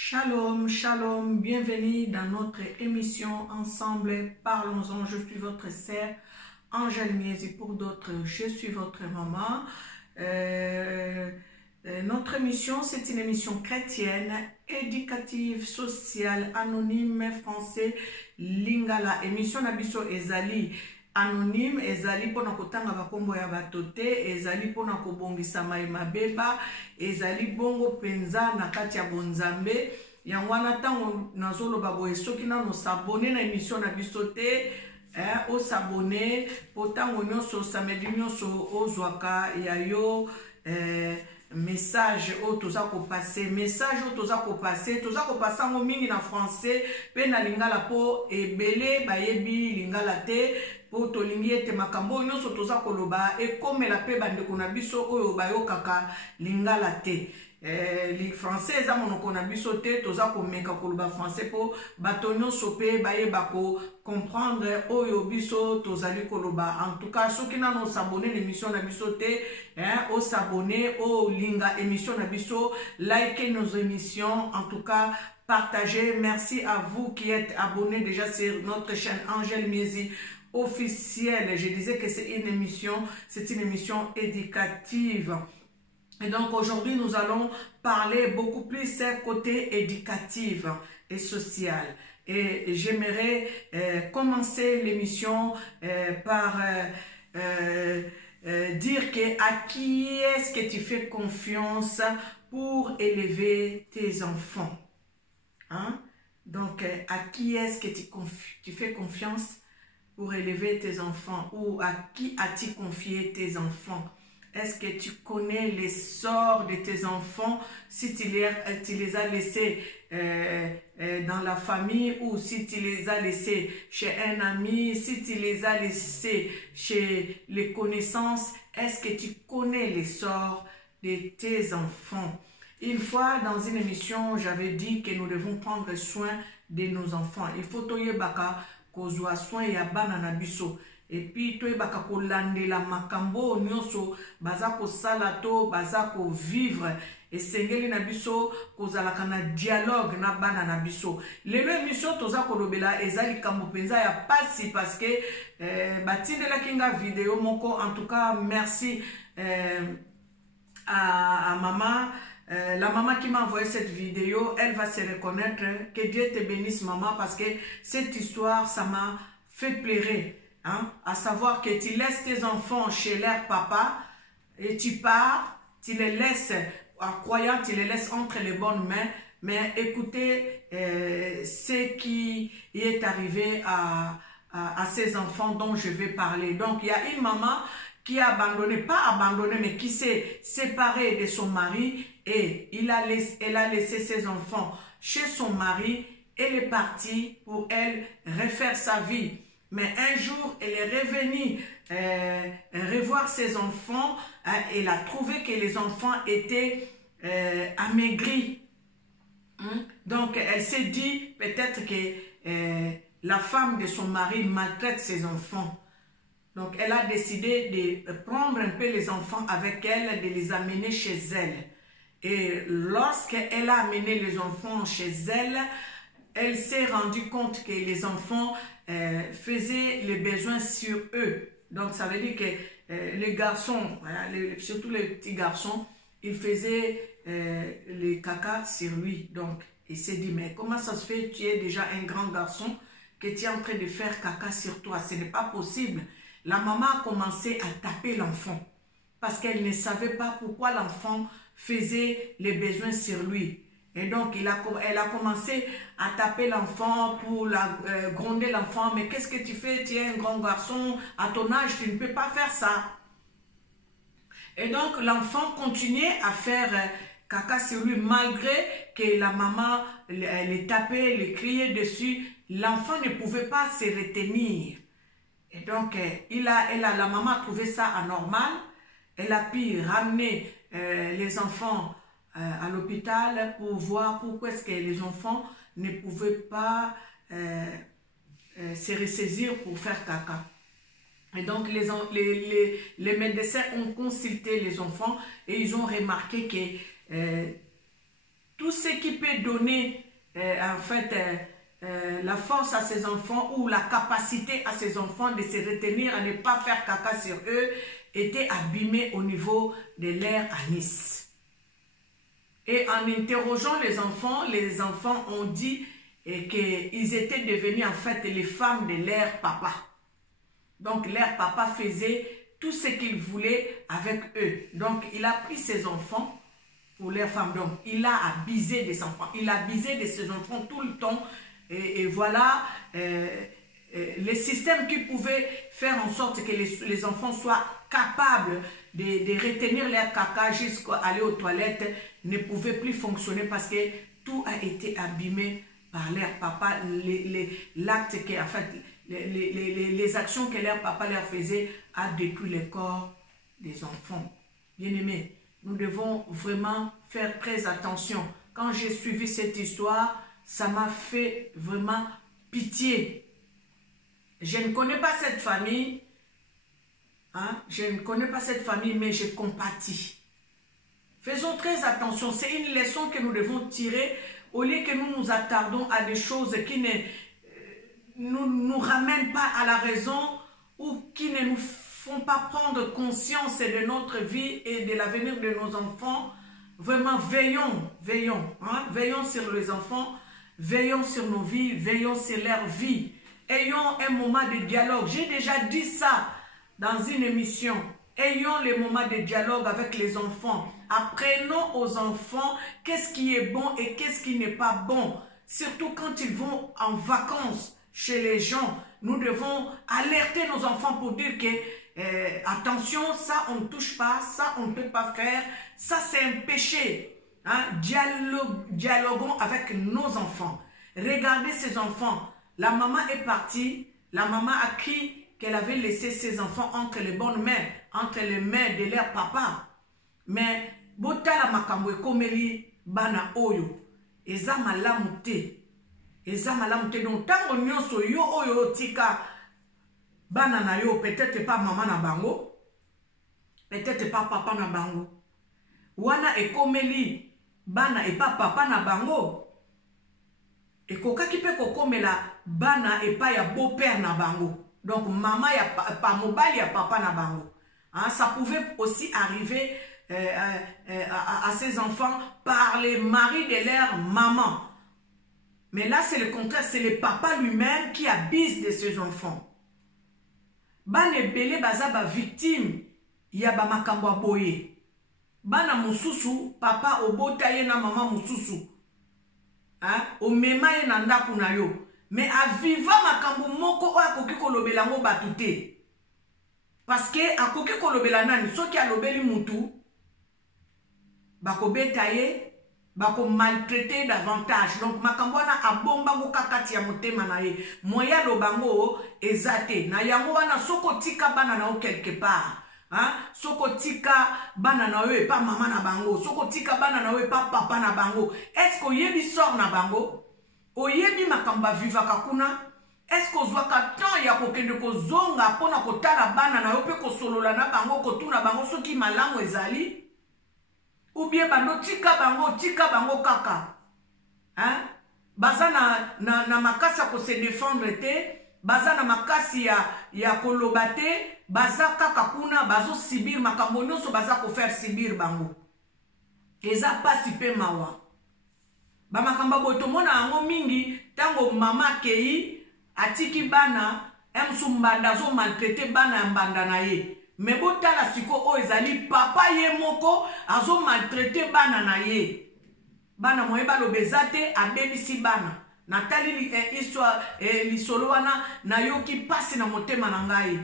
Shalom, shalom, bienvenue dans notre émission Ensemble, parlons-en. Je suis votre sœur Angèle Miezi, pour d'autres, je suis votre maman. Notre émission, c'est une émission chrétienne, éducative, sociale, anonyme, français, lingala. Émission Nabiso Ezali. Anonyme, ezali pona kotanga bakombo ya batote, ezali pona kobongisa maimabeba, ezali bongo penza na kati ya bonzambe. Yangwana tango nazolo babo esoki na no s'abonner na émission na bisote, o s'abonner, potango nyonso samedi nyonso ozwaka ya yo message o toza ko passer, message o toza ko passer ngo mingi na français, pe na lingala po ebele bayebi lingala te. Po tolingi ete makambo nyonso toza koloba ekomela pe bandeko na biso oyo bayokaka lingala te. Li français eza monoko na biso te, toza komeka koloba français po bato nyonso pe bayeba ko comprendre oyo biso tozali koloba. En tout cas, soki nano s'abonner l'émission na biso te, o s'abonner o linga émission na biso, likez nos émissions, en tout cas partagez. Merci à vous qui êtes abonnés déjà sur notre chaîne Angèle Miezi officielle. Je disais que c'est une émission éducative. Et donc aujourd'hui nous allons parler beaucoup plus côté éducatif et social. Et j'aimerais commencer l'émission par dire que à qui est-ce que tu fais confiance pour élever tes enfants, hein? Donc à qui est-ce que tu fais confiance pour élever tes enfants, ou à qui as-tu confié tes enfants? Est-ce que tu connais les sorts de tes enfants, si tu les as laissés dans la famille, ou si tu les as laissés chez un ami, si tu les as laissés chez les connaissances? Est-ce que tu connais les sorts de tes enfants? Une fois dans une émission, j'avais dit que nous devons prendre soin de nos enfants. Il faut toyer baka kozwa soin ya bana na biso, et puis toye baka kolandela makambo nyonso baza ko salato baza ko vivre, et sengeli na biso kozalaka na dialogue na bana na biso. Lelo émission toza kolobela ezali kambo penza ya pasi, parce que batindela kinga vidéo moko. En tout cas, merci à maman. La maman qui m'a envoyé cette vidéo, elle va se reconnaître. Que Dieu te bénisse, maman, parce que cette histoire, ça m'a fait pleurer. Hein? À savoir que tu laisses tes enfants chez leur papa et tu pars, tu les laisses, en croyant, tu les laisses entre les bonnes mains. Mais écoutez ce qui est arrivé à ces enfants dont je vais parler. Donc, il y a une maman qui a abandonné, pas abandonné, mais qui s'est séparée de son mari, et elle a laissé ses enfants chez son mari. Elle est partie pour elle refaire sa vie. Mais un jour, elle est revenue revoir ses enfants. Elle a trouvé que les enfants étaient amaigris. Donc, elle s'est dit peut-être que la femme de son mari maltraite ses enfants. Donc, elle a décidé de prendre un peu les enfants avec elle, de les amener chez elle. Et lorsqu'elle a amené les enfants chez elle, elle s'est rendue compte que les enfants faisaient les besoins sur eux. Donc, ça veut dire que les garçons, voilà, surtout les petits garçons, ils faisaient les caca sur lui. Donc, il s'est dit, mais comment ça se fait, tu es déjà un grand garçon, que tu es en train de faire caca sur toi? Ce n'est pas possible. La maman a commencé à taper l'enfant parce qu'elle ne savait pas pourquoi l'enfant faisait les besoins sur lui. Et donc, elle a commencé à taper l'enfant pour gronder l'enfant. Mais qu'est-ce que tu fais? Tu es un grand garçon, à ton âge, tu ne peux pas faire ça. Et donc, l'enfant continuait à faire caca sur lui, malgré que la maman les tapait, les criait dessus. L'enfant ne pouvait pas se retenir. Et donc, la maman a trouvé ça anormal. Elle a pu ramener les enfants à l'hôpital pour voir pourquoi est-ce que les enfants ne pouvaient pas se ressaisir pour faire caca. Et donc, les médecins ont consulté les enfants et ils ont remarqué que tout ce qui peut donner en fait la force à ses enfants ou la capacité à ses enfants de se retenir à ne pas faire caca sur eux était abîmé au niveau de leur anis. Et en interrogeant les enfants ont dit qu'ils étaient devenus en fait les femmes de leur papa. Donc leur papa faisait tout ce qu'il voulait avec eux. Donc il a pris ses enfants pour leurs femmes. Donc il a abusé des enfants. Il a abusé de ses enfants tout le temps. Et voilà les systèmes qui pouvaient faire en sorte que les enfants soient capables de retenir leur caca jusqu'à aller aux toilettes ne pouvaient plus fonctionner parce que tout a été abîmé par leur papa. L'acte que, en fait, les actions que leur papa leur faisait a détruit le corps des enfants. Bien-aimés, nous devons vraiment faire très attention. Quand j'ai suivi cette histoire, ça m'a fait vraiment pitié. Je ne connais pas cette famille, hein? Je ne connais pas cette famille, mais je compatis. Faisons très attention, c'est une leçon que nous devons tirer au lieu que nous nous attardons à des choses qui ne nous ramènent pas à la raison ou qui ne nous font pas prendre conscience de notre vie et de l'avenir de nos enfants. Vraiment, veillons, hein? Veillons sur les enfants, veillons sur nos vies, veillons sur leur vie. Ayons un moment de dialogue. J'ai déjà dit ça dans une émission. Ayons les moments de dialogue avec les enfants. Apprenons aux enfants qu'est-ce qui est bon et qu'est-ce qui n'est pas bon. Surtout quand ils vont en vacances chez les gens. Nous devons alerter nos enfants pour dire que attention, ça on ne touche pas, ça on ne peut pas faire, ça c'est un péché. Hein? Dialoguons avec nos enfants. Regardez ces enfants. La maman est partie, la maman a cru qu'elle avait laissé ses enfants entre les bonnes mains, entre les mains de leur papa. Mais, botala makambo ekomeli bana oyo, eza malamu te. Eza malamu te. Donc, tango nyonso yo oyo tika bana na yo, peut-être pas maman na bango, peut-être pas papa na bango. Wana ekomeli bana et pas papa na bango. Et kokaki pe kokomela bana et pas ya beau-père na bango. Donc maman ya pas mobile ya papa na bango. Hein, ça pouvait aussi arriver à ces enfants par les maris de leur maman. Mais là c'est le contraire, c'est le papa lui-même qui abuse de ses enfants. Bana ebele baza ba victime ya ba makambo boye. Bana mususu papa obota ye na maman mususu. Hein? O mema ye na ndaku na yo. Mais a viva makambo moko o akoki kolobela ngo batu te. Parce que akoki kolobela nani soki alobeli mutu bako beta ye, bako maltraiter davantage. Donc makambo na abomba ngo kakati ya motema na ye. Moya lobango ezate. Na yango wana soko tika bana na o quelque part. Hein? Soko tika bana na we pa mama na bango, soko tika bana na we pa papa na bango. Est-ce que yebi sort na bango? Oyebi makamba viva kakuna? Est-ce que ozwaka temps ya kokende kozonga pona kotala bana na yo pe kosolola na bango kotuna bango soki malamu ezali? Ou bien bando tika bango kaka? Hein? Baza na makasi ko se défendre te, baza na makasi ya koloba te. Baza kaka kuna bazo sibir makambo nyonso baza ko faire sibir bango. Eza pasi pe mawa. Ba makamba boto mona ango mingi tango mama kei atiki bana emsumbanda zo maltraiter bana mbanda na ye. Me botala siko o ezali papa ye moko azo maltraiter bana na ye. Bana moyeba lobezate abebisi bana. Natali histoire lisolo wana na yoki pasi na motema na ngai.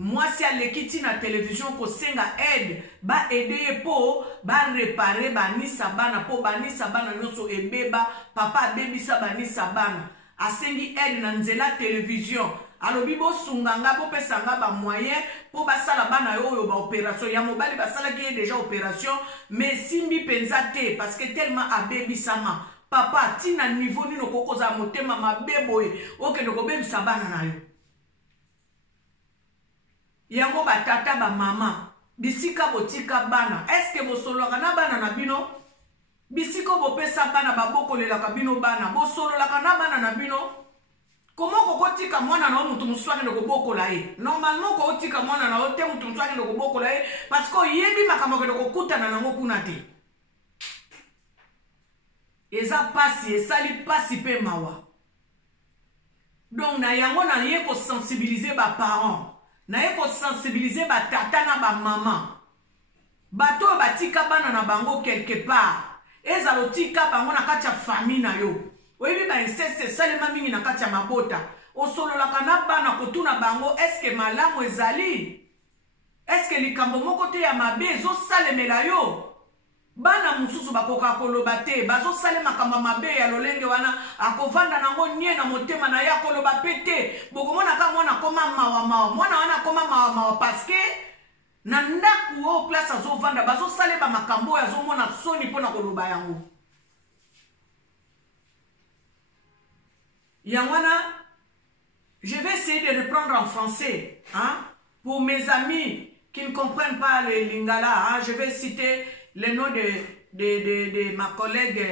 Moi si alekiti na télévision ko senga aide ba aider po ba réparer ba nisa bana po ba nisa bana nyonso ebeba papa bebisa ba nisa bana asengi aide na nzela télévision alobi bo sunganga bo pesanga ba moyen po ba sala bana yo ba opération ya mobali ba sala ki déjà opération mais simbi penza te parce que tellement abebisama papa tina niveau nino kokoza motema mabeboye okende ko bebisa bana na yo. Yango batata ba mama bisika botika bana. Est-ce que bosoloka na bana na bino? Bisiko bopesa bana babokolelaka bino bana bosololaka na bana na bino. Comment kokotika mwana na mutu muswaki de kobokola ye? Normalement kokotika mwana na ote mutu muswaki de kobokola ye parce que yebi makambo de kokutana nango kuna te. Eza pasi esali pasi pe mawa. Donc na yango na ye ko sensibiliser ba parents, na ye ko sensibiliser ba tata na ba maman. Bato batika bana na bango quelque part. Eza lotika bango na kati ya famille na yo. Oyebi ba inceste salema mingi na kati ya mabota. Osololaka na bana kotuna bango eske malamu ezali? Eske likambo moko te ya mabe ezo salemela yo? Bana mususu bakoka koloba te, bazo salema kama mabe ya lolenge wana akovanda nango nye na motema na ya koloba pete. Bokomona ka mwana koma mawa mawa, mwana wana koma mawa mawa paske na ndaku o place azo vanda bazo saleba makambo ya zo mona soni pona koloba yango. Yangwana, je vais essayer de reprendre en français, hein, pour mes amis qui ne comprennent pas le lingala, hein, je vais citer le nom de ma collègue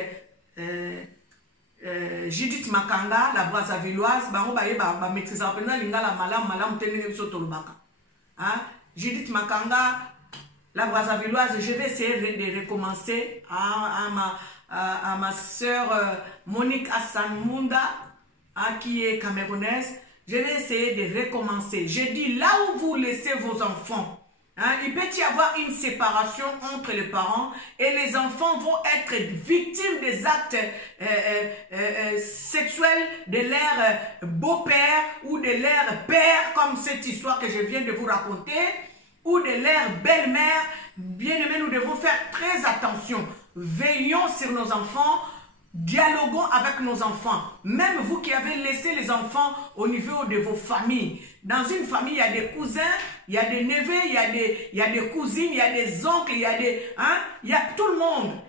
Judith Makanga, la Brazzavilloise, bango baye ba maîtrise en lingala malam tenene biso tolobaka. Hein, Judith Makanga, la Brazzavilloise, je vais essayer de recommencer à ma soeur Monique Hassan Munda, qui est camerounaise. Je vais essayer de recommencer. Je dis, là où vous laissez vos enfants, hein, il peut y avoir une séparation entre les parents et les enfants vont être victimes des actes sexuels de leur beau-père ou de leur père, comme cette histoire que je viens de vous raconter, ou de leur belle-mère. Bien aimés, nous devons faire très attention. Veillons sur nos enfants. Dialoguons avec nos enfants. Même vous qui avez laissé les enfants au niveau de vos familles. Dans une famille, il y a des cousins, il y a des neveux, il y a des cousines, il y a des oncles, il y a des... Hein, il y a tout le monde.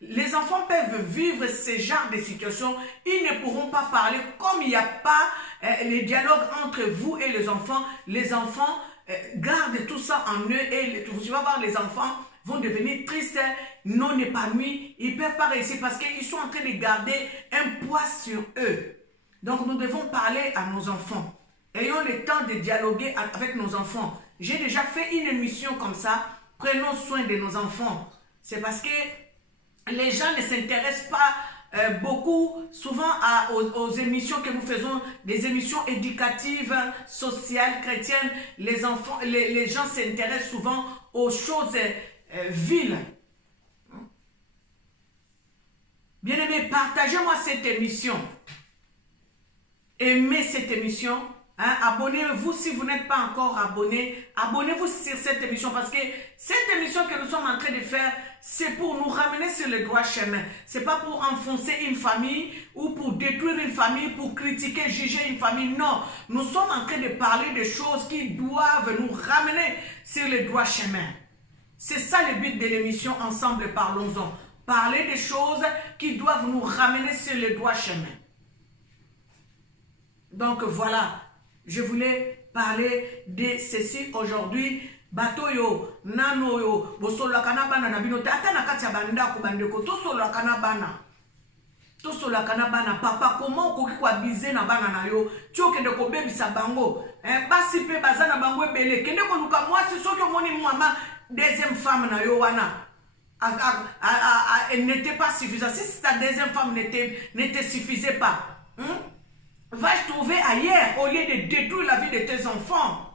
Les enfants peuvent vivre ce genre de situations. Ils ne pourront pas parler comme il n'y a pas les dialogues entre vous et les enfants. Les enfants gardent tout ça en eux et tu vas voir les enfants vont devenir tristes, non épanouis, ils ne peuvent pas réussir parce qu'ils sont en train de garder un poids sur eux. Donc nous devons parler à nos enfants. Ayons le temps de dialoguer avec nos enfants. J'ai déjà fait une émission comme ça. Prenons soin de nos enfants. C'est parce que les gens ne s'intéressent pas beaucoup, souvent aux émissions que nous faisons, des émissions éducatives, sociales, chrétiennes. Les enfants, les gens s'intéressent souvent aux choses ville. Bien aimé, partagez-moi cette émission. Aimez cette émission. Hein? Abonnez-vous si vous n'êtes pas encore abonné. Abonnez-vous sur cette émission parce que cette émission que nous sommes en train de faire, c'est pour nous ramener sur le droit chemin. Ce n'est pas pour enfoncer une famille ou pour détruire une famille, pour critiquer, juger une famille. Non, nous sommes en train de parler de choses qui doivent nous ramener sur le droit chemin. C'est ça le but de l'émission Ensemble Parlons-en. Parler des choses qui doivent nous ramener sur le droit chemin. Donc voilà, je voulais parler de ceci aujourd'hui. Batoyo, nanoyo, bosolakana bana na bino tata na kati ya bandako bandeko to solakana bana. To solakana bana papa comment koki ko abiser na bana na yo. Tio kende ko bebisa bango. Basi pe bazana bango ebele kende ko luka mwasi soki omoni mama deuxième femme na yo wana. Elle n'était pas suffisante. Si ta deuxième femme ne te suffisait pas, va te trouver ailleurs au lieu de détruire la vie de tes enfants.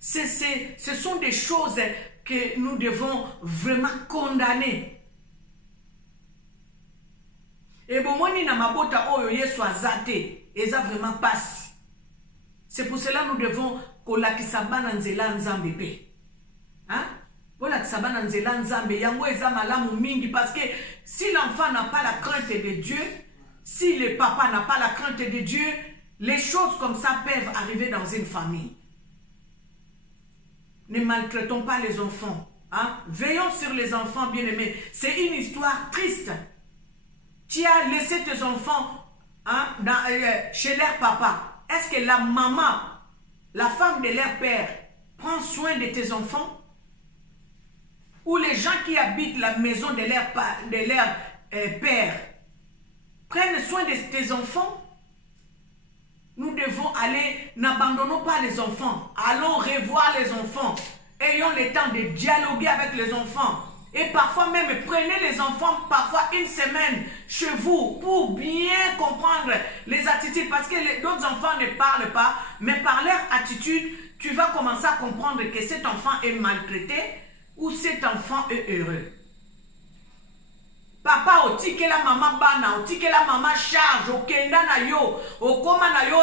Ce sont des choses que nous devons vraiment condamner. Et bon, moi, na mabota oyo yesu azate, eza vraiment passe. C'est pour cela que nous devons kolakisa bana nzela nzambe pe. Hein? Kolakisa bana nzela nzambe yango eza malamu mingi parce que si l'enfant n'a pas la crainte de Dieu, si le papa n'a pas la crainte de Dieu, les choses comme ça peuvent arriver dans une famille. Ne maltraitons pas les enfants. Hein? Veillons sur les enfants bien-aimés. C'est une histoire triste. Tu as laissé tes enfants hein, chez leur papa. Est-ce que la maman, la femme de leur père, prend soin de tes enfants? ou les gens qui habitent la maison de leur père prennent soin de tes enfants. Nous devons aller, n'abandonnons pas les enfants. Allons revoir les enfants. Ayons le temps de dialoguer avec les enfants. Et parfois même, prenez les enfants, parfois une semaine chez vous pour bien comprendre les attitudes. Parce que d'autres enfants ne parlent pas, mais par leur attitude, tu vas commencer à comprendre que cet enfant est maltraité ou cet enfant est heureux. Papa otike la maman bana, otike la maman charge, okenda na yo, okoma na yo,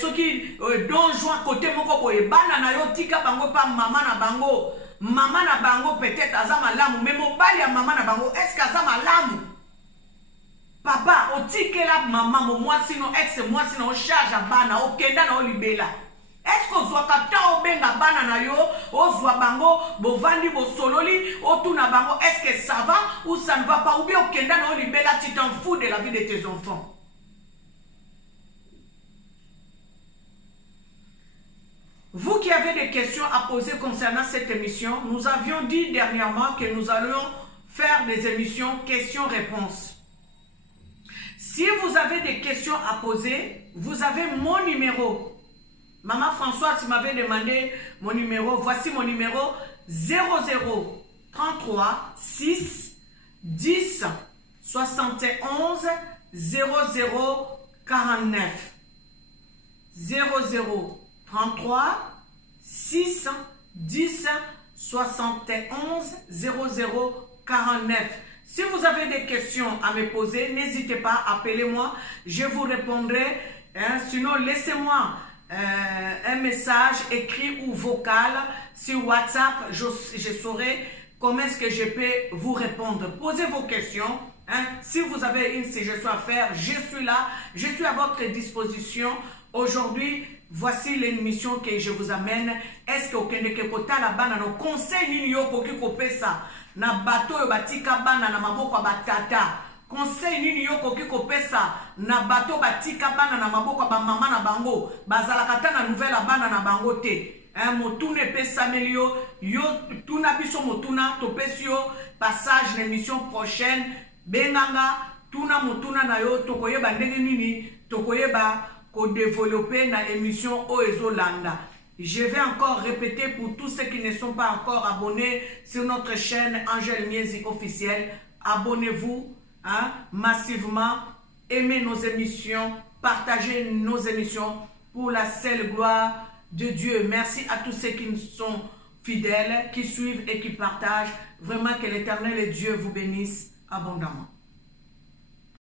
soki donjouan côté moko boye, bana na yo tika bango pa maman na bango. Maman na bango peut-être aza malamu, mais mobali ya maman na bango, est-ce qu'aza malamu? Papa otike la maman, mo mwasi no ex mwasi no charge a bana, okenda na o libela. Est-ce que ozwaka ta obenga bana na yo, ozwa bango, bovandi bosololi, otuna bango, est-ce que ça va ou ça ne va pas? Ou bien okenda na olibela, tu t'en fous de la vie de tes enfants. Vous qui avez des questions à poser concernant cette émission, nous avions dit dernièrement que nous allions faire des émissions questions-réponses. Si vous avez des questions à poser, vous avez mon numéro. Maman Françoise m'avait demandé mon numéro. Voici mon numéro 00 33 6 10 71 00 49. 00 33 6 10 71 00 49. Si vous avez des questions à me poser, n'hésitez pas, appelez-moi, je vous répondrai. Sinon, laissez-moi un message écrit ou vocal sur WhatsApp, je saurai comment est-ce que je peux vous répondre. Posez vos questions. Si vous avez une suggestion à faire, je suis là, je suis à votre disposition. Aujourd'hui, voici l'émission que je vous amène. Est-ce que aucun de kota la bana no conseil nini yo koki kopesa na bato yo batika bana na maboko batata. Conseil nini yo koki kopesa na bato batika bana na maboko ba mama na bango bazalaka ta na nouvelle bana na bango te. Motuna pesa melio yo tuna biso motuna topesi yo passage l'émission prochaine benganga tuna motuna na yo tokoyeba ndenge nini tokoyeba ko développer na émission Oezolanda. Je vais encore répéter pour tous ceux qui ne sont pas encore abonnés sur notre chaîne Angel Music officielle, abonnez-vous massivement, aimez nos émissions, partagez nos émissions pour la seule gloire de Dieu. Merci à tous ceux qui nous sont fidèles, qui suivent et qui partagent. Vraiment que l'Éternel et Dieu vous bénisse abondamment.